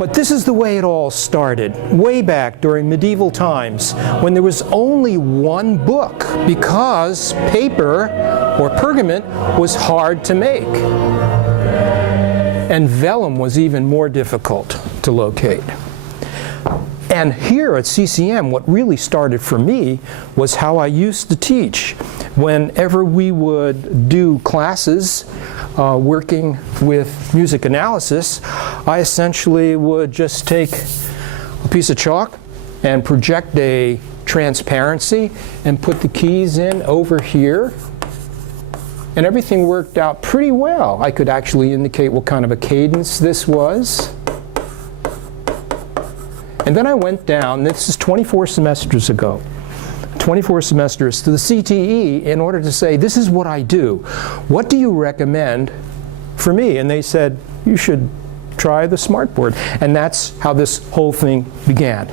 But this is the way it all started, way back during medieval times, when there was only one book, because paper or pergament was hard to make. And vellum was even more difficult to locate. And here at CCM, what really started for me was how I used to teach. Whenever we would do classes working with music analysis, I essentially would just take a piece of chalk and project a transparency and put the keys in over here. And everything worked out pretty well. I could actually indicate what kind of a cadence this was. And then I went down, this is 24 semesters ago, 24 semesters to the CTE in order to say, this is what I do. What do you recommend for me? And they said, you should try the Smartboard. And that's how this whole thing began.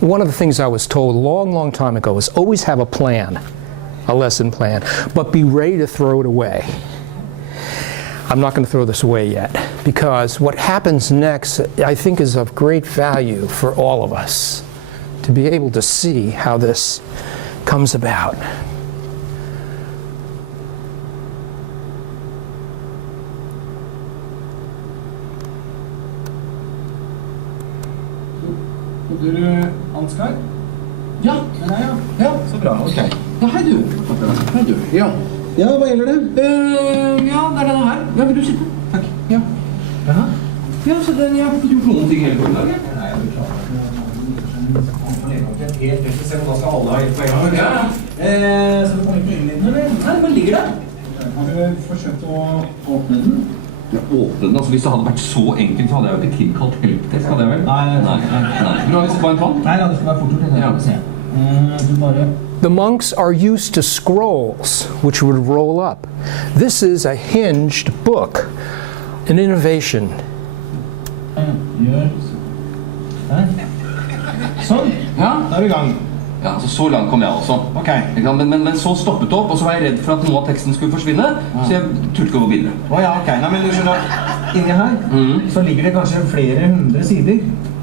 One of the things I was told a long, long time ago is always have a plan, a lesson plan, but be ready to throw it away. I'm not going to throw this away yet, because what happens next, I think, is of great value for all of us, to be able to see how this comes about. Heter du Ansgar? Ja, det er jeg, ja. Ja, så bra, ok. Ja, hei du. Hei du, ja. Ja, hva gjelder det? Ja, det er denne her. Ja, vil du sitte? Takk. Ja. Jaha. Ja, så den, jeg har ikke gjort noen ting hele formiddagen. Nei, jeg beklager. Helt rett, se om da skal alle ha helt på en gang. Ja, ja. Så du kommer ikke inn i den, eller? Nei, den ligger der. Har du forsøkt å åpne den? Ja, åpne den, altså hvis det hadde vært så enkelt, så hadde jeg jo ikke tilkalt helpdesk, hadde jeg vel? Nei. Vil du ha bare en pann? Nei, det skal være fort gjort. Ja, se. Du bare... The monks are used to scrolls, which would roll up. This is a hinged book, an innovation. Gjør sånn. Ja, da er vi i gang. Ja, så langt kom jeg også. Ok. Men så stoppet det opp, og så var jeg redd for at noe av teksten skulle forsvinne, så jeg turte ikke å gå videre. Åja, ok. Nei, men du skjønner, inni her, så ligger det kanskje flere hundre sider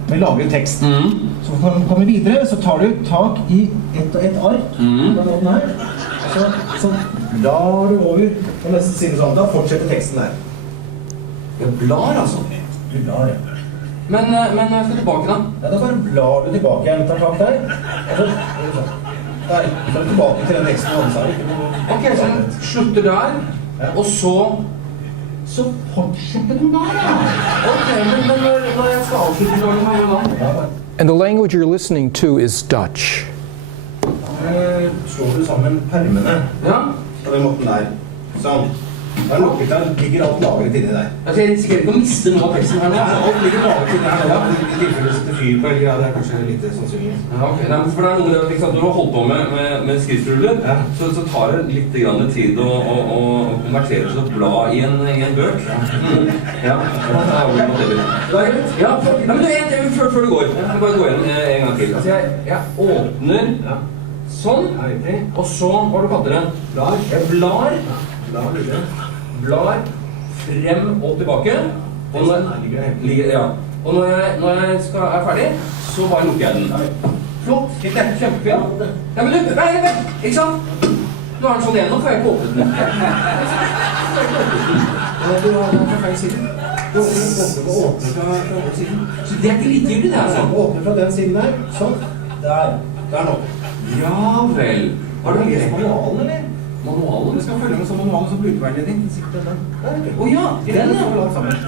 med lagret tekst. Så for å komme videre, så tar du tak i et ark, den her, så blar du over på neste side sånn, da fortsetter teksten der. Jeg blar, altså. Du blar, ja. Men jeg skal tilbake da. Ja, da bare blar du tilbake igjen, tar tak der. Der, så er du tilbake til den teksten du hadde seg. Ok, så den slutter der, og så fortsetter den der, ja. Ok, men når jeg skal avslutte dagen, hva gjør da? And the language you're listening to is Dutch. Slår du sammen permene på den måten der. Sånn. Da lukket der, ligger alt lagret inni der. Altså, jeg risikerer ikke å miste noe av teksten her nå. Alt ligger lagret inni her nå. I tilfelle setter fyr på, eller det er kanskje litt sannsynlig. Ja, ok. Nei, for det er noe med det, når du har holdt på med skriftruller, så tar det litt tid å konvertere til å bla i en bøk. Ja, det er greit. Ja, men du vet, før du går, jeg bare gå gjennom en gang til. Altså, jeg åpner sånn, og så, hva du kaller det? Blar. Jeg blar. Blar frem og tilbake, og når jeg er ferdig, så bare lukker jeg den. Flott, kjempefint. Ja, men du, vent, ikke sant? Du har den sånn igjen, nå får jeg ikke åpnet den. Du har den fra feil side. Du åpner fra siden. Så det er ikke likegyldig det, altså. Åpner fra den siden der, sånn. Der nå. Ja vel. Har du lest manualen, eller? Manualen? Vi skal følge med som manualen som brukerveiledning. Åja, den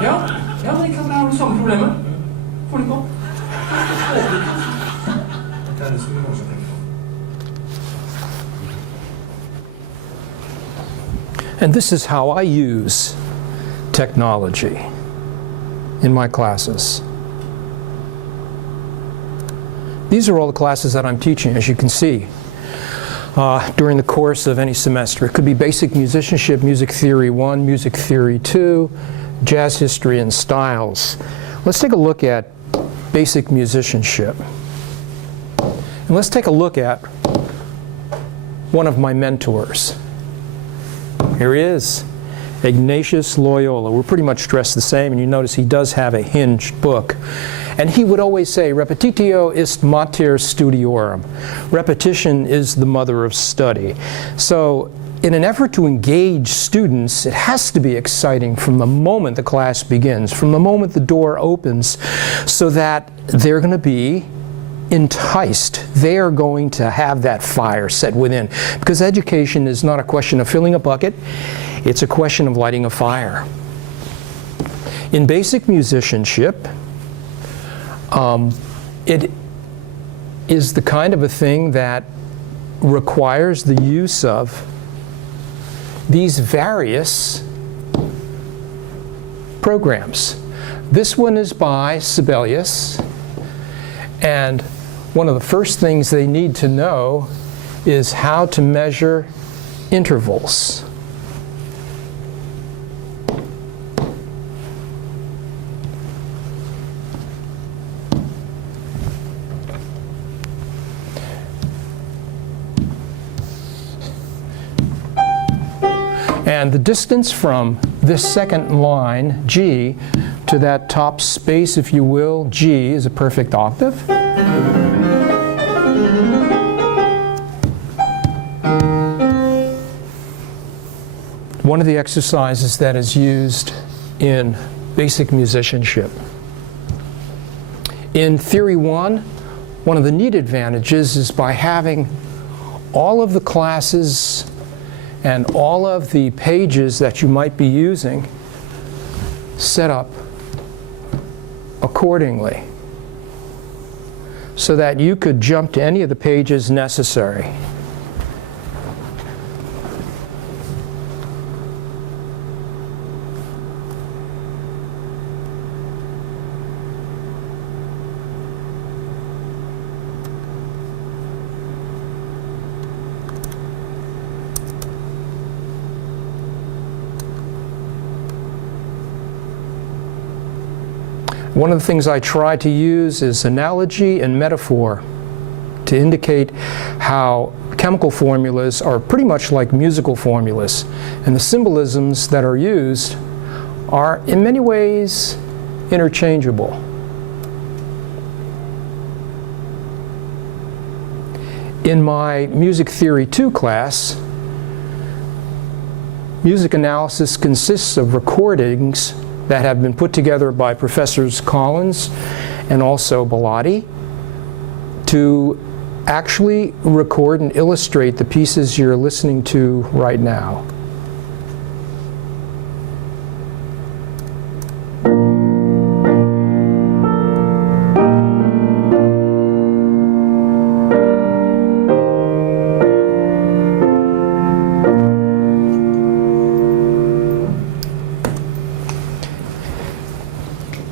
ja! Ja, men ikke sant, det er jo det samme problemet. Får du ikke opp? Det er det som vi kanskje tenker på. And this is how I use technology in my classes. These are all the classes that I'm teaching, as you can see, during the course of any semester. It could be basic musicianship, music theory 1, music theory 2, jazz history and styles. Let's take a look at basic musicianship. And let's take a look at one of my mentors. Here he is, Ignatius Loyola. We're pretty much dressed the same, and you notice he does have a hinged book. And he would always say, repetitio est mater studiorum. Repetition is the mother of study. So in an effort to engage students, it has to be exciting from the moment the class begins, from the moment the door opens, so that they're going to be enticed. They are going to have that fire set within. Because education is not a question of filling a bucket, it's a question of lighting a fire. In basic musicianship, it is the kind of a thing that requires the use of these various programs. This one is by Sibelius, and one of the first things they need to know is how to measure intervals. And the distance from this second line, G, to that top space, if you will, G, is a perfect octave. One of the exercises that is used in basic musicianship. In Theory 1, one of the neat advantages is by having all of the classes and all of the pages that you might be using set up accordingly, so that you could jump to any of the pages necessary. One of the things I try to use is analogy and metaphor to indicate how chemical formulas are pretty much like musical formulas, and the symbolisms that are used are in many ways interchangeable. In my Music Theory 2 class, music analysis consists of recordings that have been put together by Professors Collins and also Bellotti to actually record and illustrate the pieces you're listening to right now.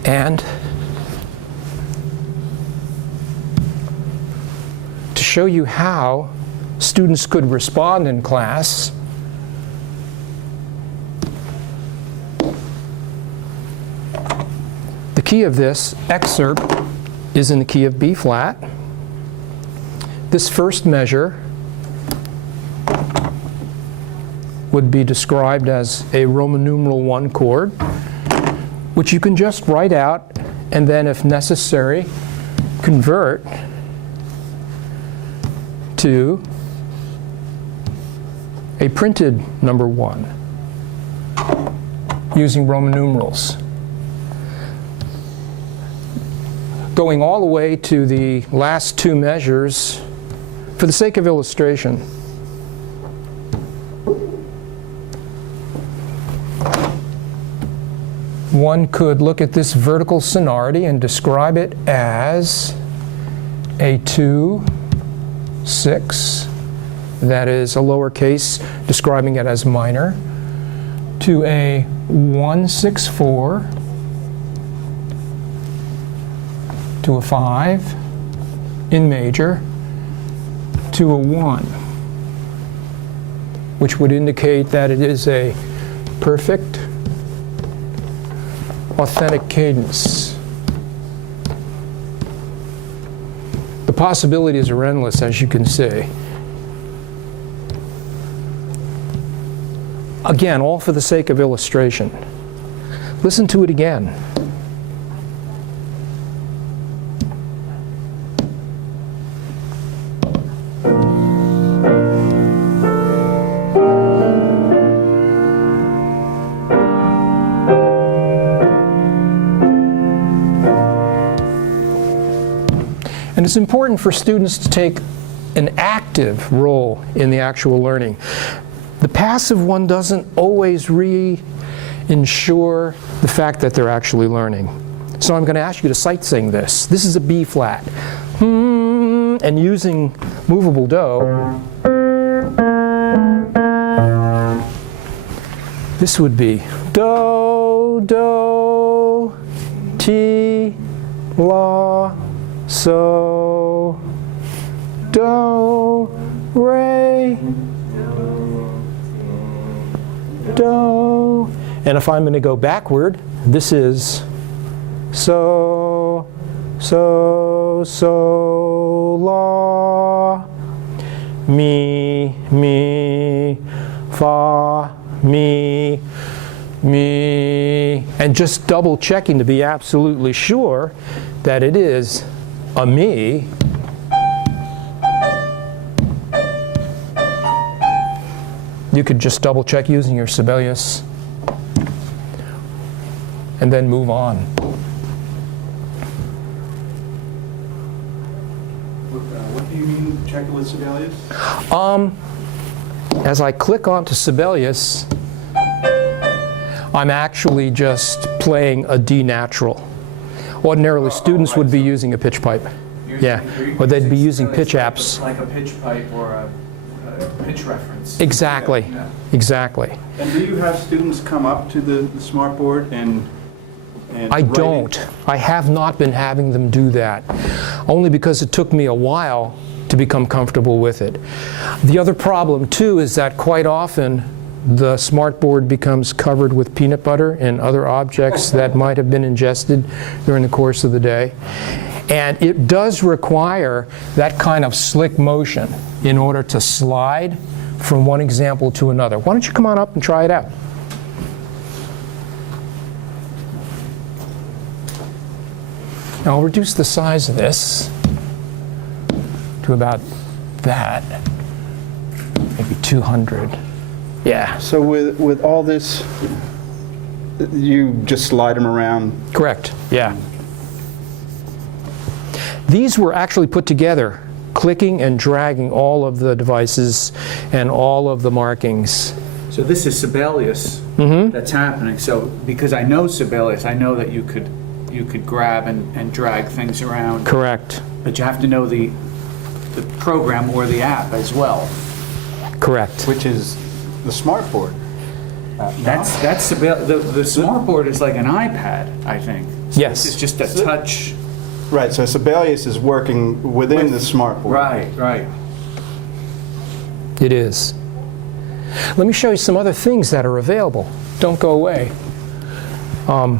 And to show you how students could respond in class, the key of this excerpt is in the key of B flat. This first measure would be described as a Roman numeral 1 chord, which you can just write out and then, if necessary, convert to a printed number 1 using Roman numerals. Going all the way to the last 2 measures, for the sake of illustration, one could look at this vertical sonority and describe it as a 2/6, that is a lowercase, describing it as minor, to a 1/6/4, to a 5 in major, to a 1, which would indicate that it is a perfect authentic cadence. The possibilities are endless, as you can see. Again, all for the sake of illustration. Listen to it again. And it's important for students to take an active role in the actual learning. The passive one doesn't always ensure the fact that they're actually learning. So I'm going to ask you to sight sing this. This is a B flat. And using movable do, this would be do, do, ti, la, so, do, re, do. And if I'm going to go backward, this is so, so, so, la, mi, mi, fa, mi, mi. And just double checking to be absolutely sure that it is a mi. You could just double check using your Sibelius and then move on. What do you mean check it with Sibelius? As I click onto Sibelius, I'm actually just playing a D natural. Ordinarily, students would be using a pitch pipe. Yeah, or they'd be using pitch apps. Like a pitch pipe or a pitch reference. Exactly, Yeah. Exactly. And do you have students come up to the Smartboard and I don't. I have not been having them do that, only because it took me a while to become comfortable with it. The other problem, too, is that quite often the Smartboard becomes covered with peanut butter and other objects that might have been ingested during the course of the day. And it does require that kind of slick motion in order to slide from one example to another. Why don't you come on up and try it out? Now I'll reduce the size of this to about that, maybe 200. Yeah. So with all this, you just slide them around? Correct, yeah. These were actually put together, clicking and dragging all of the devices and all of the markings. So this is Sibelius that's happening. So because I know Sibelius, I know that you could grab and drag things around. Correct. But you have to know the program or the app as well. Correct. Which is the Smartboard. That's Sibelius. The Smartboard is like an iPad, I think. So Yes. This is just a touch. Right, so Sibelius is working within the Smartboard. Right, right. It is. Let me show you some other things that are available. Don't go away. I've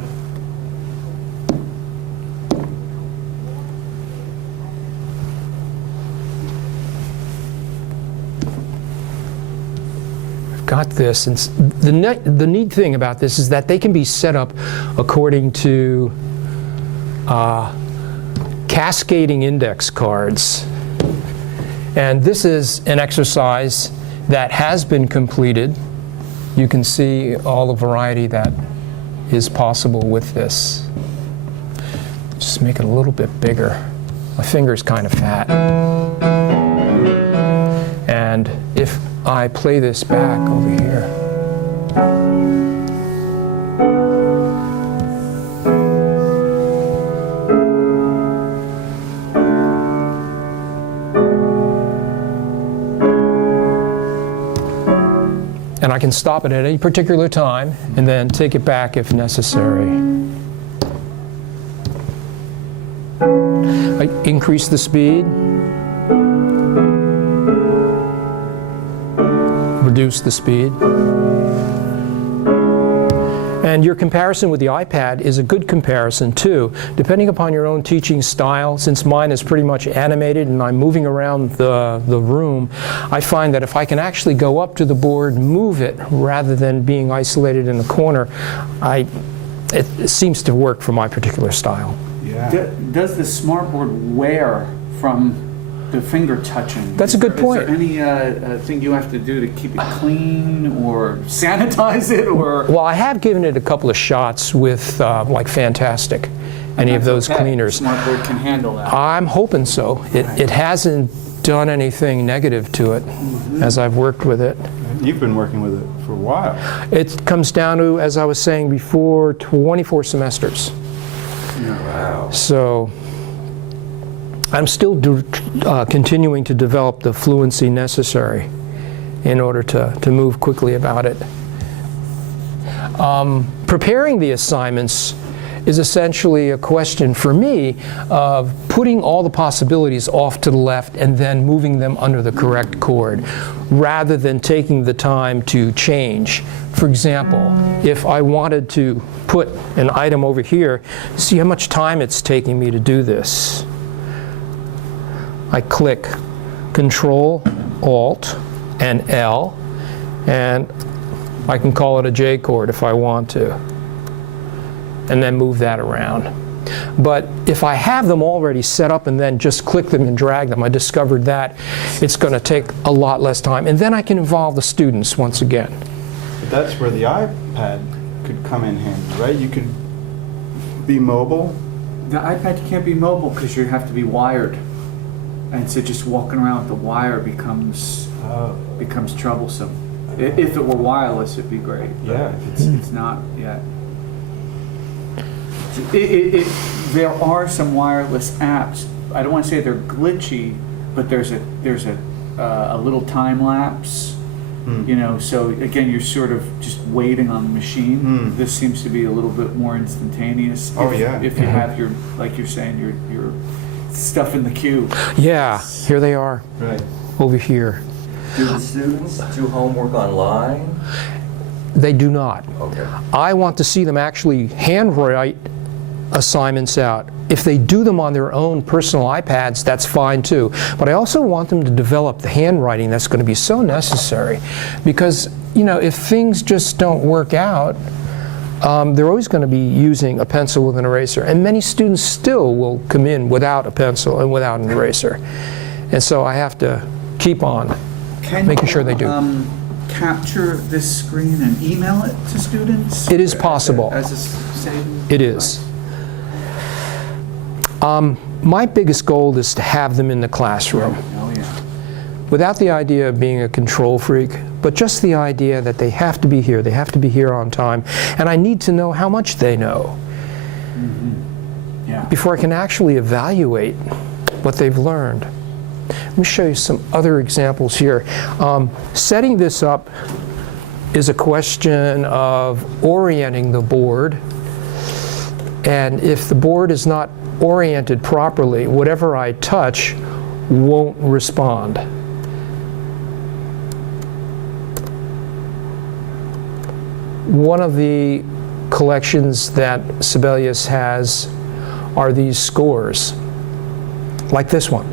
got this, and the neat thing about this is that they can be set up according to cascading index cards. And this is an exercise that has been completed. You can see all the variety that is possible with this. Just make it a little bit bigger. My finger's kind of fat. And if I play this back over here, and I can stop it at any particular time and then take it back if necessary. I increase the speed, reduce the speed, And your comparison with the iPad is a good comparison too. Depending upon your own teaching style, since mine is pretty much animated and I'm moving around the room, I find that if I can actually go up to the board, move it, rather than being isolated in the corner, it seems to work for my particular style. Yeah. Does the Smartboard wear from the finger touching? That's a good point. Is there any thing you have to do to keep it clean or sanitize it, or? Well, I have given it a couple of shots with like Fantastic, any of those Okay. cleaners. Smartboard can handle that. I'm hoping so. It hasn't done anything negative to it as I've worked with it. You've been working with it for a while. It comes down to, as I was saying before, 24 semesters. Wow. So I'm still continuing to develop the fluency necessary in order to move quickly about it. Preparing the assignments is essentially a question for me of putting all the possibilities off to the left and then moving them under the correct chord, rather than taking the time to change. For example, if I wanted to put an item over here, see how much time it's taking me to do this. I click Control, Alt, and L, and I can call it a J chord if I want to, and then move that around. But if I have them already set up and then just click them and drag them, I discovered that it's going to take a lot less time, and then I can involve the students once again. But that's where the iPad could come in handy, right? You could be mobile. The iPad can't be mobile because you have to be wired. And so just walking around with the wire becomes troublesome. If it were wireless, it'd be great. But Yeah. it's not yet. There are some wireless apps. I don't want to say they're glitchy, but there's a little time lapse. You know, so again, you're sort of just waiting on the machine. This seems to be a little bit more instantaneous. If you have your, like you're saying, your stuff in the queue. Yeah, here they are, Right. over here. Do the students do homework online? They do not. Okay. I want to see them actually handwrite assignments out. If they do them on their own personal iPads, that's fine too. But I also want them to develop the handwriting that's going to be so necessary, because, you know, if things just don't work out, they're always going to be using a pencil with an eraser, and many students still will come in without a pencil and without an eraser. And so I have to keep on making sure they do. Capture this screen and email it to students? It is possible. As a saving? It is. My biggest goal is to have them in the classroom, Oh, yeah. without the idea of being a control freak, but just the idea that they have to be here, they have to be here on time, and I need to know how much they know Yeah. before I can actually evaluate what they've learned. Let me show you some other examples here. Setting this up is a question of orienting the board, and if the board is not oriented properly, whatever I touch won't respond. One of the collections that Sibelius has are these scores, like this one.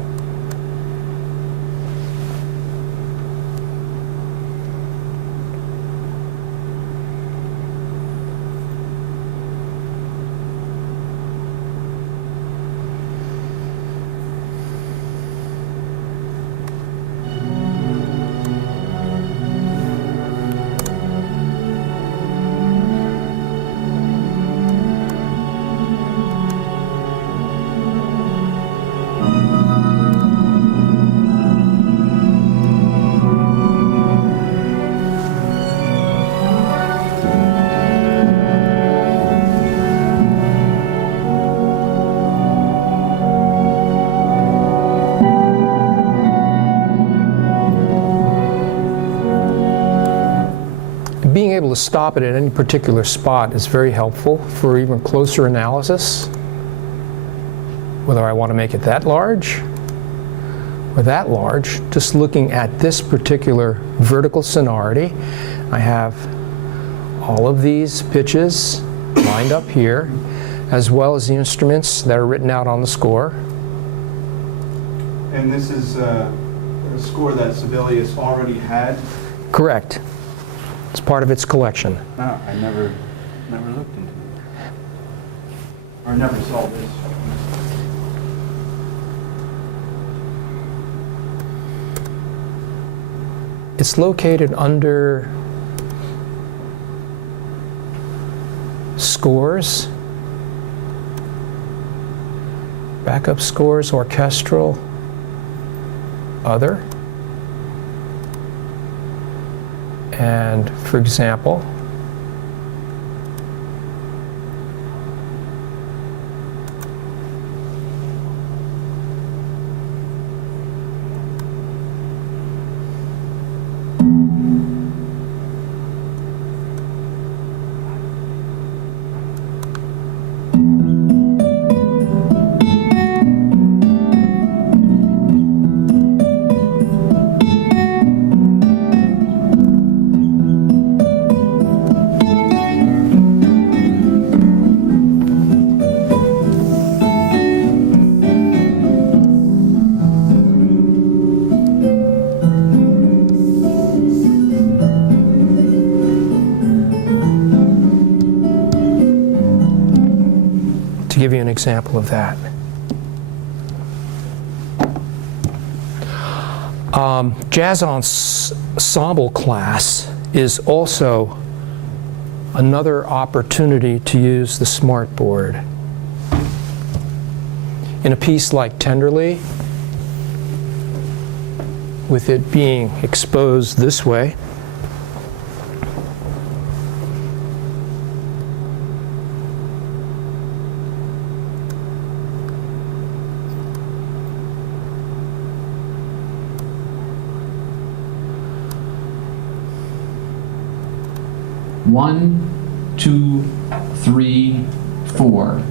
Being able to stop it at any particular spot is very helpful for even closer analysis. Whether I want to make it that large or that large, just looking at this particular vertical sonority, I have all of these pitches lined up here, as well as the instruments that are written out on the score. And this is a score that Sibelius already had? Correct. It's part of its collection. Oh, I never looked into it. Or never saw this. It's located under scores, backup scores, orchestral, other. And for example, to give you an example of that. Jazz ensemble class is also another opportunity to use the Smartboard. In a piece like Tenderly, with it being exposed this way, One, two, three, four.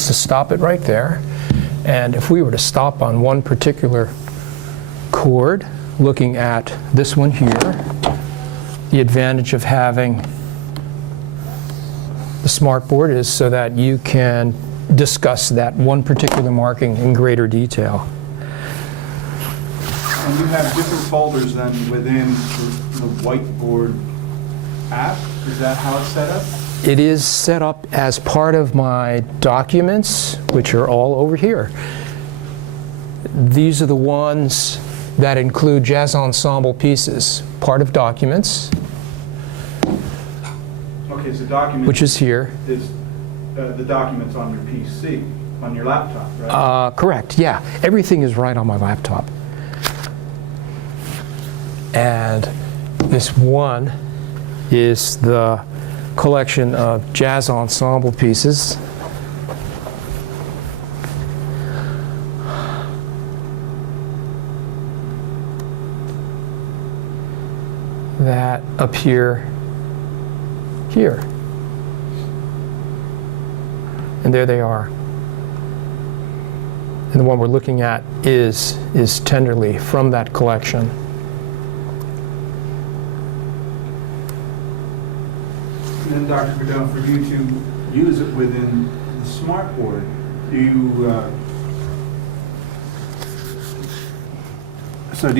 just to stop it right there. And if we were to stop on one particular chord, looking at this one here, the advantage of having the Smartboard is so that you can discuss that one particular marking in greater detail. And you have different folders then within the whiteboard app? Is that how it's set up? It is set up as part of my documents, which are all over here. These are the ones that include jazz ensemble pieces, part of documents, Okay, so document which is here. is the documents on your PC, on your laptop, right? Correct, yeah. Everything is right on my laptop. And this one is the collection of jazz ensemble pieces. That appear here. And there they are. And the one we're looking at is Tenderly from that collection. And then, Dr. Godot, for you to use it within the Smartboard, do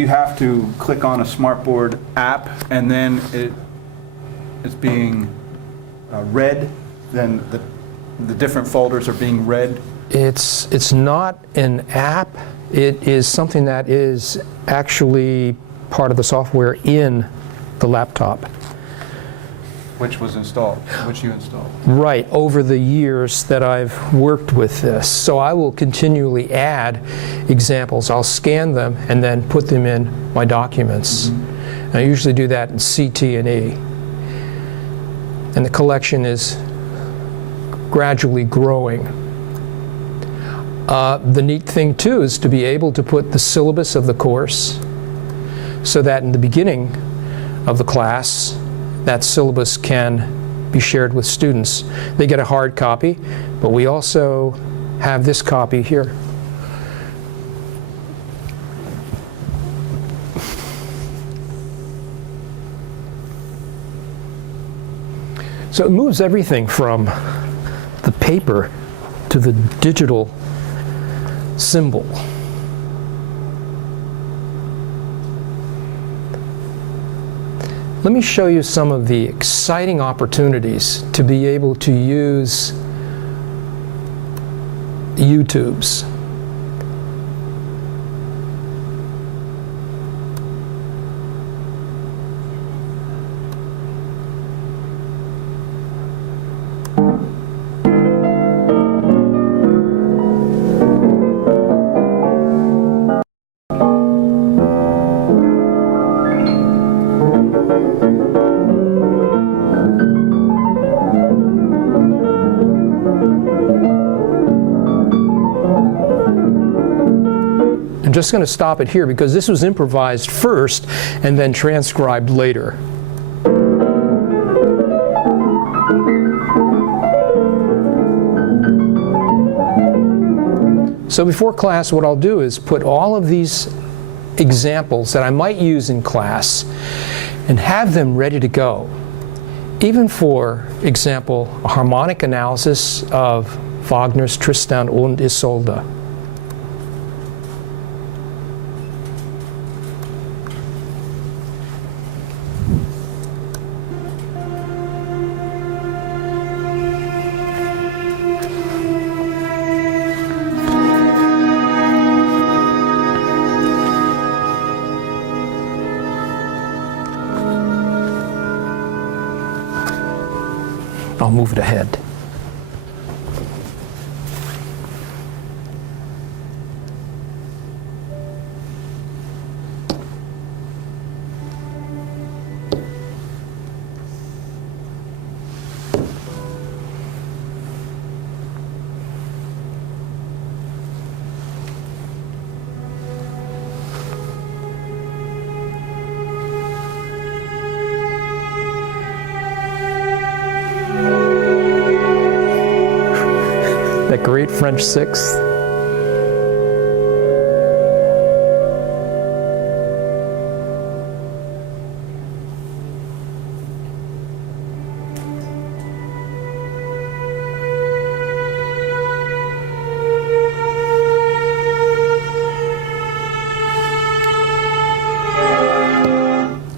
you have to click on a Smartboard app and then it's being read, then the different folders are being read? It's not an app. It is something that is actually part of the software in the laptop. Which was installed, which you installed. Right, over the years that I've worked with this. So I will continually add examples. I'll scan them and then put them in my documents. And I usually do that in CT and E. And the collection is gradually growing. The neat thing too is to be able to put the syllabus of the course so that in the beginning of the class that syllabus can be shared with students. They get a hard copy, but we also have this copy here. So it moves everything from the paper to the digital symbol. Let me show you some of the exciting opportunities to be able to use YouTubes. I'm just going to stop it here because this was improvised first and then transcribed later. So before class, what I'll do is put all of these examples that I might use in class and have them ready to go. Even for example, a harmonic analysis of Wagner's Tristan und Isolde. I'll move it ahead. That great French sixth.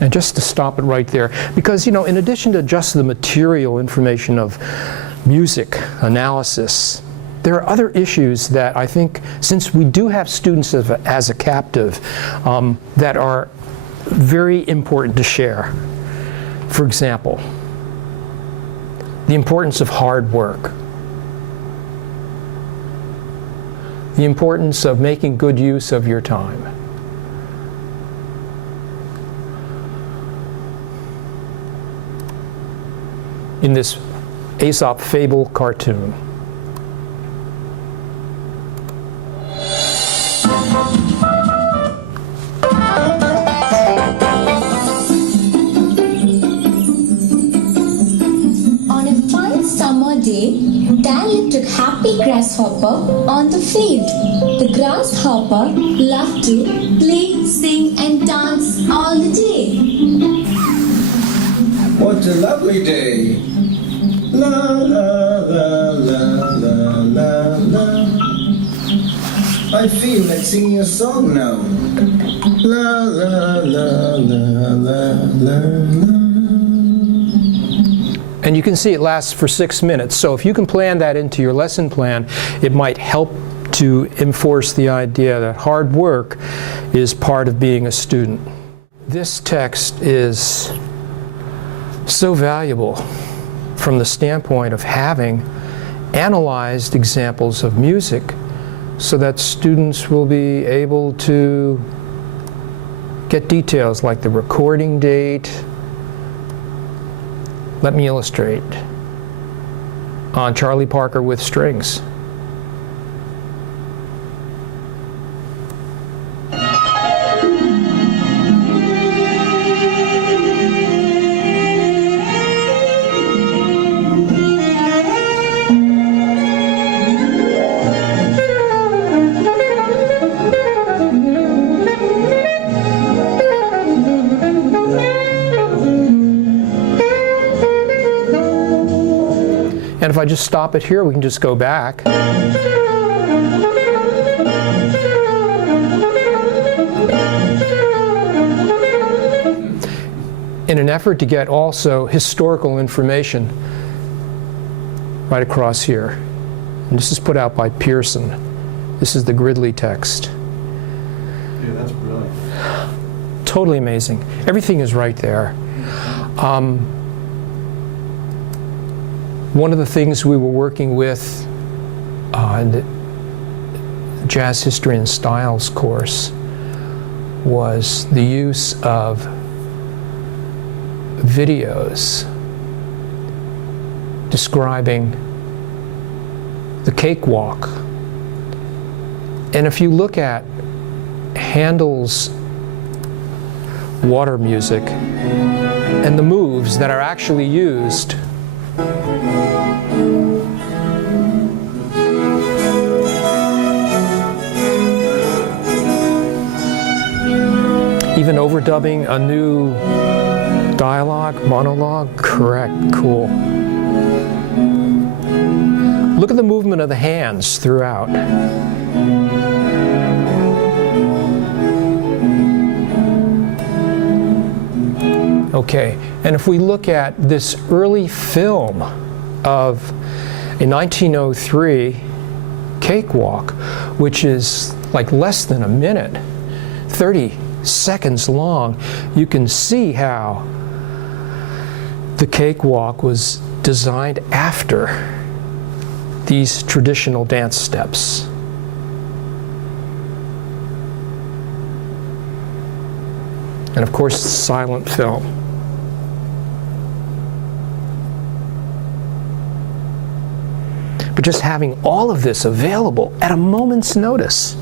And just to stop it right there, because in addition to just the material information of music analysis, there are other issues that I think, since we do have students as a captive, that are very important to share. For example, the importance of hard work, the importance of making good use of your time. In this Aesop fable cartoon. Dan took Happy Grasshopper on the field. The grasshopper loved to play, sing and dance all the day. What a lovely day! La la la la la la la. I feel like singing a song now. La la la la la la la. And you can see it lasts for 6 minutes. So if you can plan that into your lesson plan, it might help to enforce the idea that hard work is part of being a student. This text is so valuable from the standpoint of having analyzed examples of music so that students will be able to get details like the recording date. Let me illustrate. on Charlie Parker with strings. And if I just stop it here, we can just go back. In an effort to get also historical information right across here. And this is put out by Pearson. This is the Gridley text. Yeah, that's brilliant. Totally amazing. Everything is right there. One of the things we were working with in the Jazz History and Styles course was the use of videos describing the cakewalk. And if you look at Handel's water music and the moves that are actually used, even overdubbing a new monologue, correct, cool. Look at the movement of the hands throughout. Okay, and if we look at this early film of a 1903 cakewalk, which is like less than a minute, 30 seconds long, you can see how the cakewalk was designed after these traditional dance steps. And of course, silent film. But just having all of this available at a moment's notice.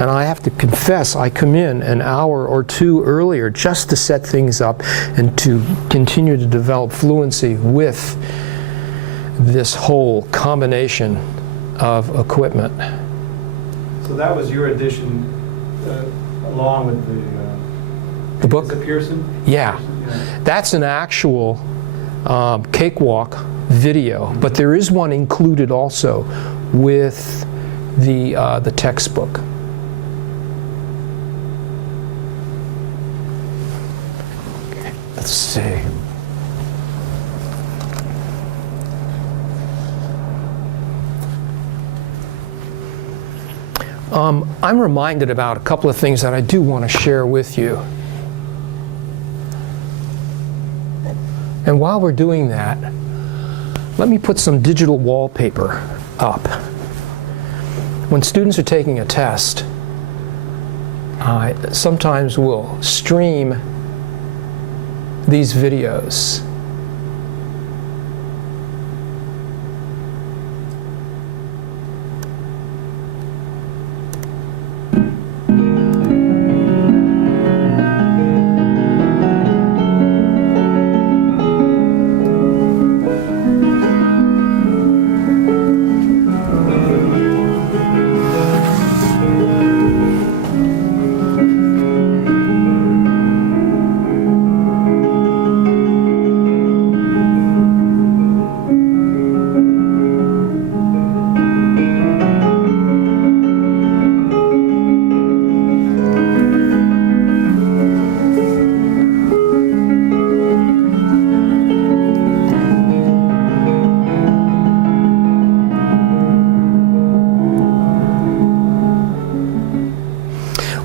And I have to confess, I come in an hour or two earlier just to set things up and to continue to develop fluency with this whole combination of equipment. So that was your addition along with The book? is it Pearson? Yeah. That's an actual cakewalk video, but there is one included also with the textbook. Okay, let's see. I'm reminded about a couple of things that I do want to share with you. And while we're doing that, let me put some digital wallpaper up. When students are taking a test, I sometimes will stream these videos.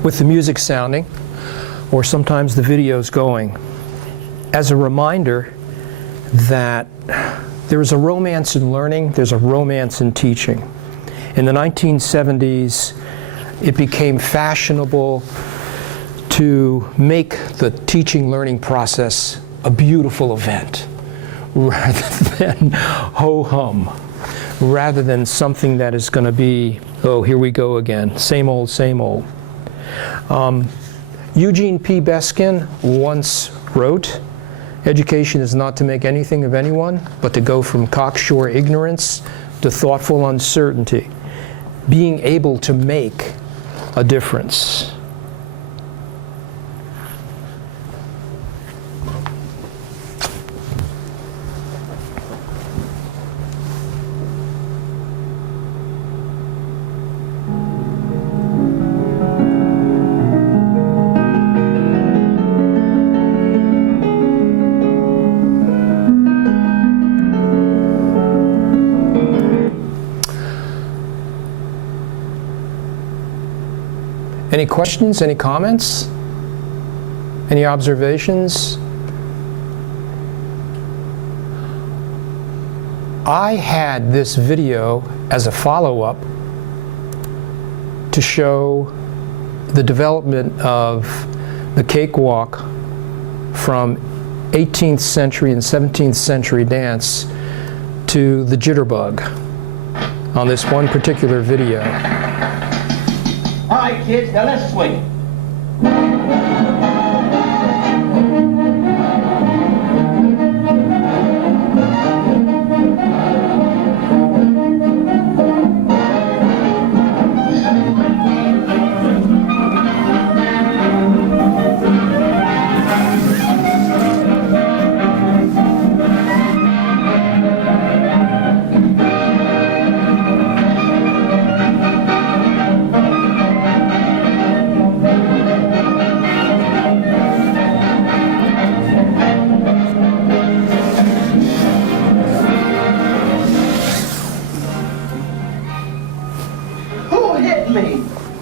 With the music sounding, or sometimes the videos going, as a reminder that there is a romance in learning, there's a romance in teaching. In the 1970s, it became fashionable to make the teaching learning process a beautiful event, rather than ho-hum, rather than something that is going to be, oh, here we go again, same old, same old. Eugene P. Beskin once wrote, "Education is not to make anything of anyone, but to go from cocksure ignorance to thoughtful uncertainty, being able to make a difference." Any questions, any comments, any observations? I had this video as a follow-up to show the development of the cakewalk from 18th century and 17th century dance to the jitterbug on this one particular video. All right, kids, now let's swing.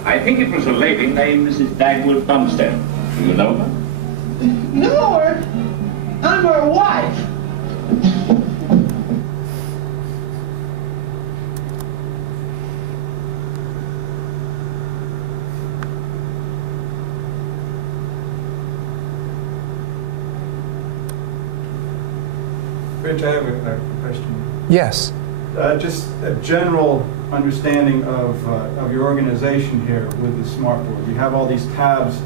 I think it was a lady named Mrs. Dagwood Bumstead. Do you know her? Know her? I'm her wife. Rich, I have a question. Yes. Just a general understanding of your organization here with the Smartboard. You have all these tabs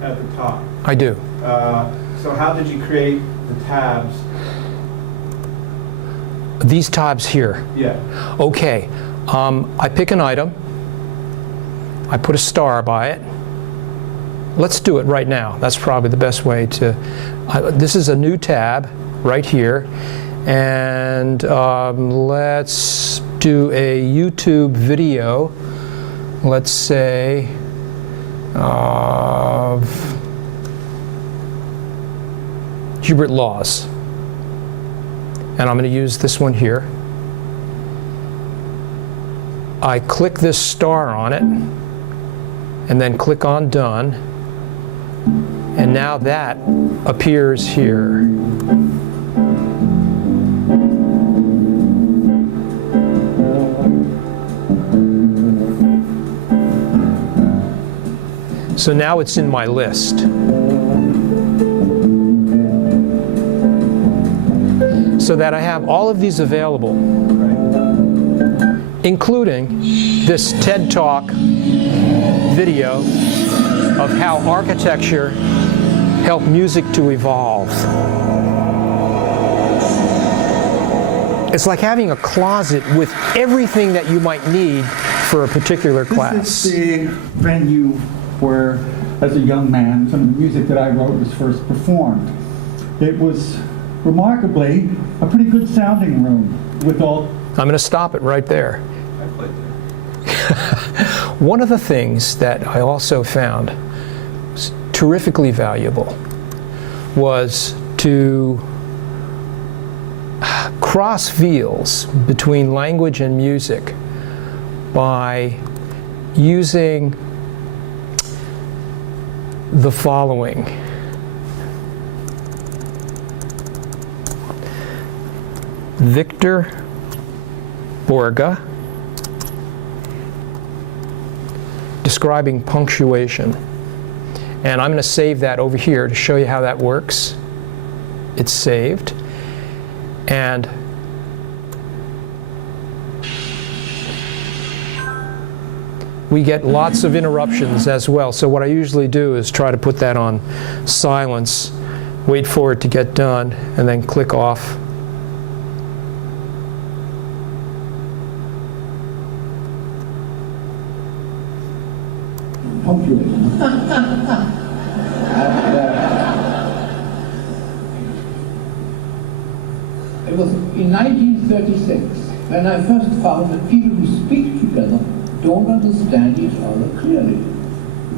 at the top. I do. So how did you create the tabs? These tabs here. Yeah. Okay. I pick an item. I put a star by it. Let's do it right now. That's probably the best way to... this is a new tab right here. And let's do a YouTube video, let's say, of Hubert Laws. And I'm going to use this one here. I click this star on it, and then click on Done. And now that appears here. So now it's in my list. So that I have all of these available, including this TED Talk video of how architecture helped music to evolve. It's like having a closet with everything that you might need for a particular class. This is the venue where, as a young man, some of the music that I wrote was first performed. It was remarkably a pretty good sounding room with all... I'm going to stop it right there. I played there. One of the things that I also found was terrifically valuable was to cross fields between language and music by using the following. Victor Borga, describing punctuation. And I'm going to save that over here to show you how that works. It's saved. And we get lots of interruptions as well. So what I usually do is try to put that on silence, wait for it to get done, and then click off. It was in 1936 when I first found that people who speak together don't understand each other clearly.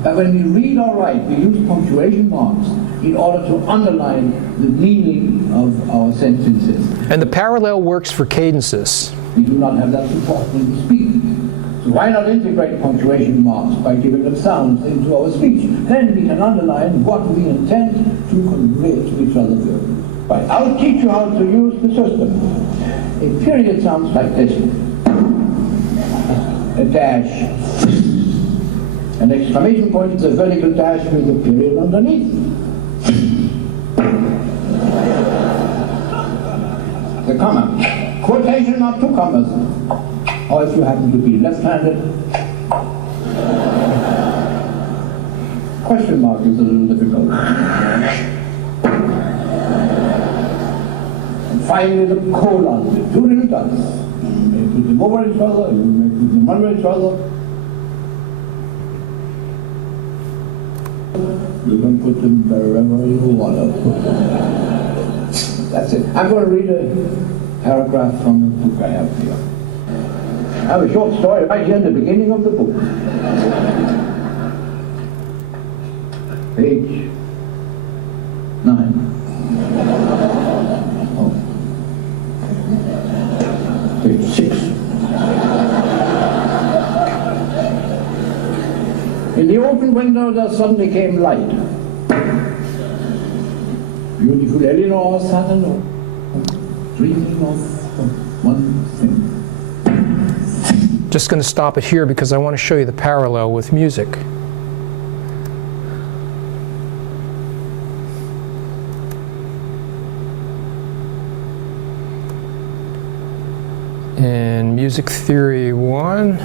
But when we read or write, we use punctuation marks in order to underline the meaning of our sentences. And the parallel works for cadences. We do not have that support when we speak. So why not integrate punctuation marks by giving them sounds into our speech? Then we can underline what we intend to convey to each other. But I'll teach you how to use the system. A period sounds like this. A dash. An exclamation point is a vertical dash with a period underneath. The comma. Quotation of two commas. Or if you happen to be left-handed, question mark is a little difficult. And finally the colon, the two little dots. You may put them over each other, you may put them under each other. You can put them wherever you want to put them. That's it. I'm going to read a paragraph from the book I have here. I have a short story right here in the beginning of the book. Page 9. Oh. Page 6. In the open window there suddenly came light. Beautiful Eleanor sat alone, dreaming of one thing. Just going to stop it here because I want to show you the parallel with music. In Music Theory 1,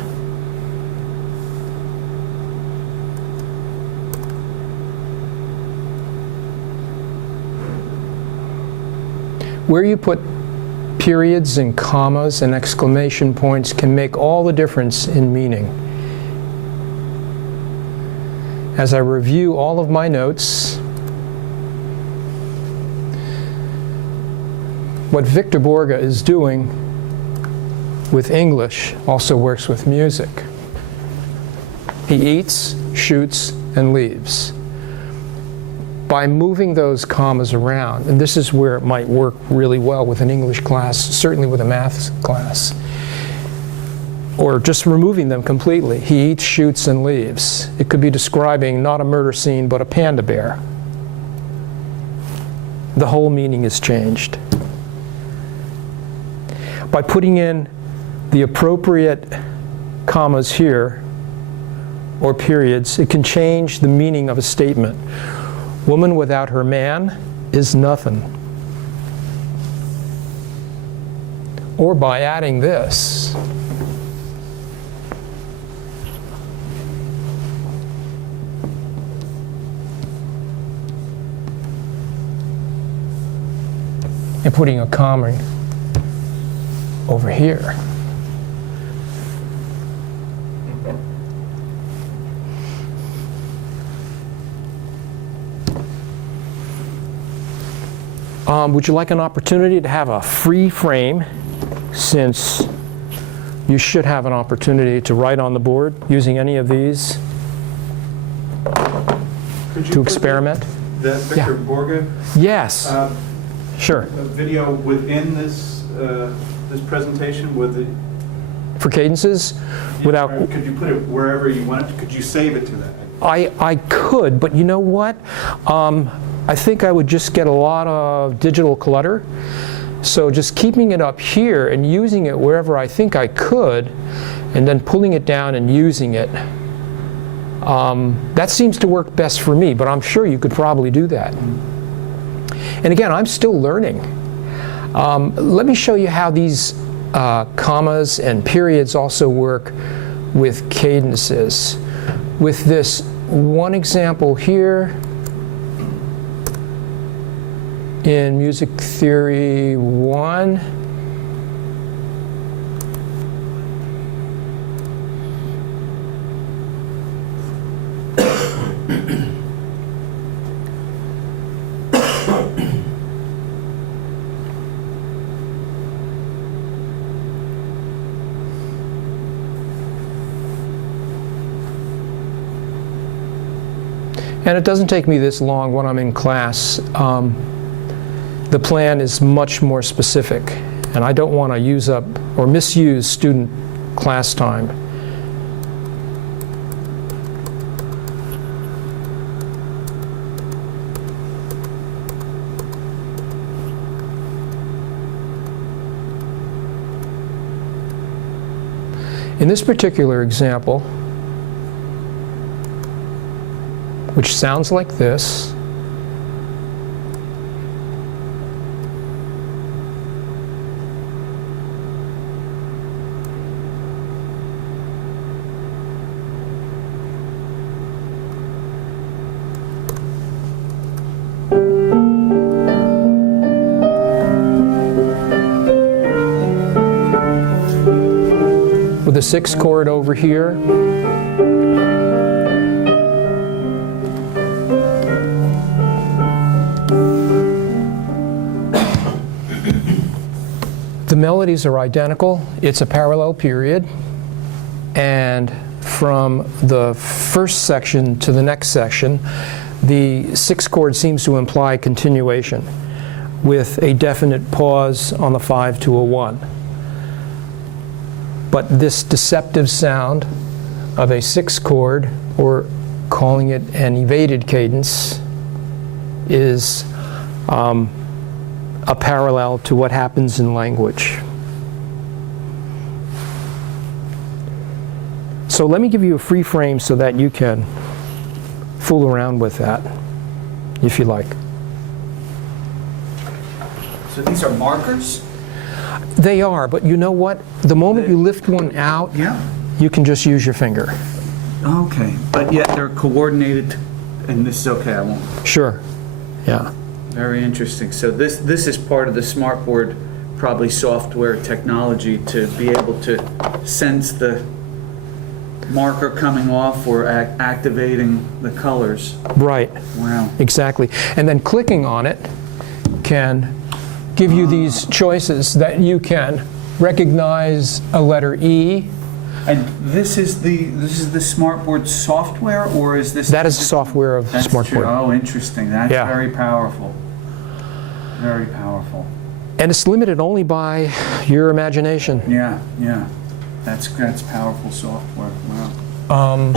where you put periods and commas and exclamation points can make all the difference in meaning. As I review all of my notes, what Victor Borge is doing with English also works with music. He eats, shoots, and leaves. By moving those commas around, and this is where it might work really well with an English class, certainly with a math class, or just removing them completely. He eats, shoots, and leaves. It could be describing not a murder scene, but a panda bear. The whole meaning is changed. By putting in the appropriate commas here, or periods, it can change the meaning of a statement. Woman without her man is nothing. Or by adding this. And putting a comma over here. Would you like an opportunity to have a free frame, since you should have an opportunity to write on the board using any of these to experiment? The Victor Borge? Yes. Sure. A video within this this presentation with the. For cadences, without. Could you put it wherever you want it? Could you save it to that? I could, but you know what? I think I would just get a lot of digital clutter. So just keeping it up here and using it wherever I think I could, and then pulling it down and using it. That seems to work best for me, but I'm sure you could probably do that. And again, I'm still learning. Let me show you how these commas and periods also work with cadences. With this one example here in Music Theory 1, and it doesn't take me this long when I'm in class. The plan is much more specific, and I don't want to use up or misuse student class time. In this particular example, which sounds like this, with a 6th chord over here. The melodies are identical. It's a parallel period. And from the first section to the next section, the 6th chord seems to imply continuation with a definite pause on the 5 to a 1. But this deceptive sound of a 6th chord, or calling it an evaded cadence, is a parallel to what happens in language. So let me give you a free frame so that you can fool around with that, if you like. So these are markers? They are, but you know what? The moment you lift one out, you can just use your finger. Okay, but yet they're coordinated, and this is okay, I won't. Sure, yeah. Very interesting. So this is part of the Smartboard, probably software technology, to be able to sense the marker coming off or activating the colors. Right. Wow. Exactly. And then clicking on it can give you these choices that you can recognize a letter E. And this is the Smartboard software, or is this? That is the software of Smartboard. True. Oh, interesting. That's very powerful. Very powerful. And it's limited only by your imagination. Yeah, yeah. That's powerful software. Wow.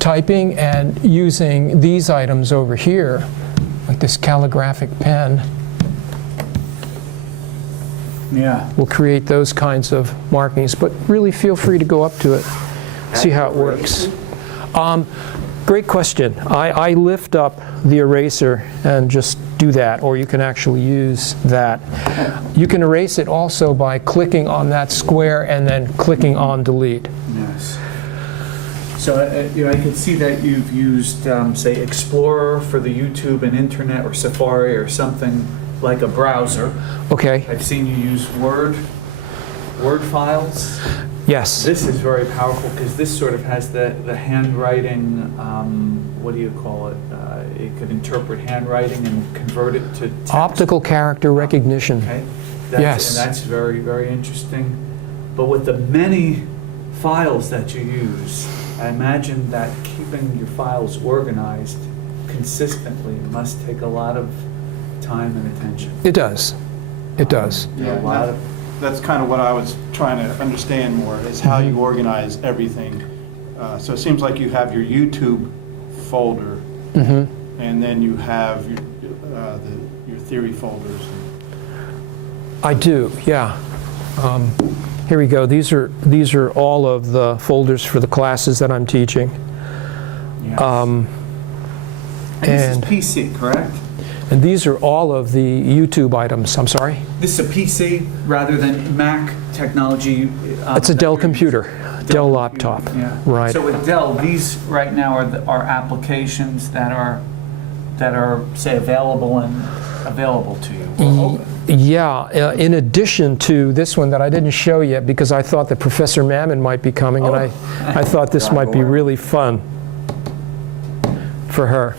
Typing and using these items over here, like this calligraphic pen, will create those kinds of markings. But really feel free to go up to it, see how it works. Great question. I lift up the eraser and just do that, or you can actually use that. You can erase it also by clicking on that square and then clicking on delete. Yes. So I can see that you've used, say, Explorer for the YouTube and Internet, or Safari, or something like a browser. Okay. I've seen you use Word files. Yes. This is very powerful because this sort of has the handwriting, what do you call it? It could interpret handwriting and convert it to text. Optical character recognition. Okay. Yes. And that's very, very interesting. But with the many files that you use, I imagine that keeping your files organized consistently must take a lot of time and attention. It does. It does. Yeah, that's kind of what I was trying to understand more, is how you organize everything. So it seems like you have your YouTube folder, and then you have your theory folders. I do, yeah. Here we go. These are all of the folders for the classes that I'm teaching. Yes. And this is PC, correct? And these are all of the YouTube items. I'm sorry? This is a PC rather than Mac technology. It's a Dell computer, Dell laptop. Yeah. Right. So with Dell, these right now are applications that are say available to you. Or open. Yeah, in addition to this one that I didn't show yet because I thought that Professor Mammon might be coming, and I thought this might be really fun for her.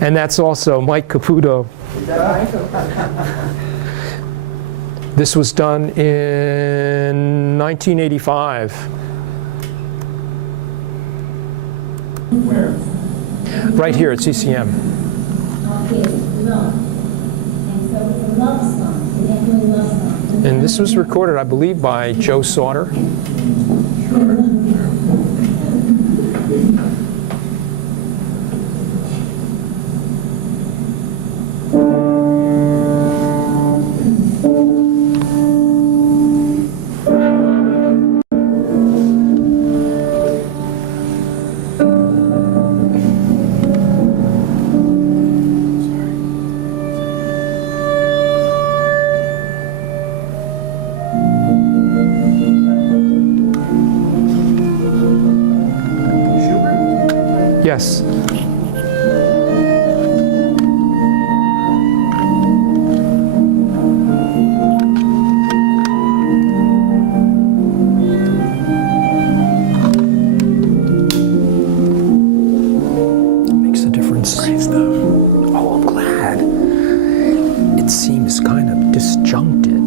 And that's also Mike Caputo. This was done in 1985. Where? Right here at CCM. Okay, love. And so it's a love song. They definitely love song. And this was recorded, I believe, by Joe Sauter. Yes. Makes a difference. Great stuff. Oh, I'm glad. It seems kind of disjuncted.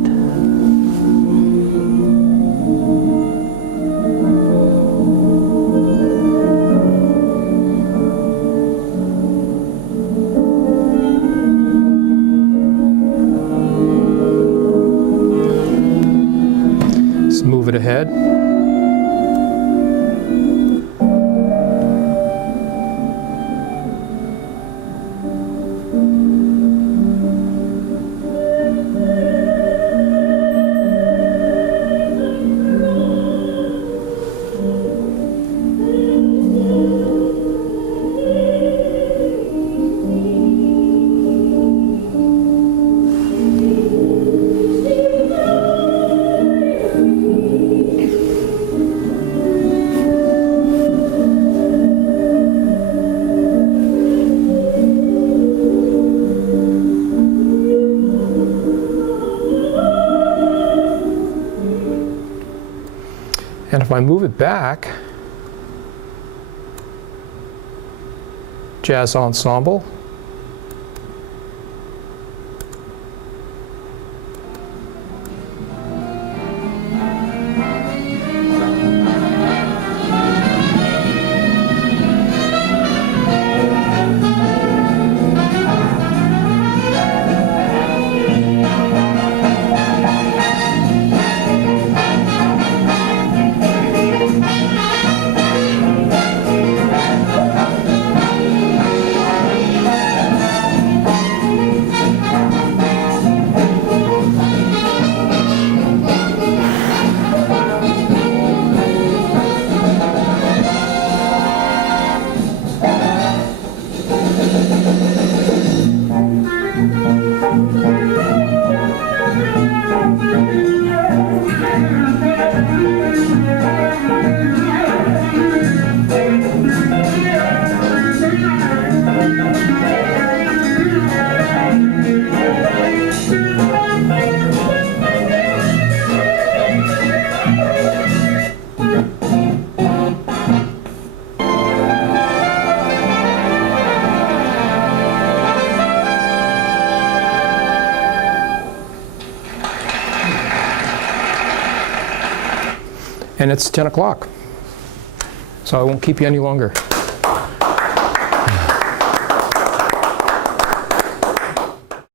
Move it ahead. And if I move it back, jazz ensemble. And it's 10 o'clock, so I won't keep you any longer.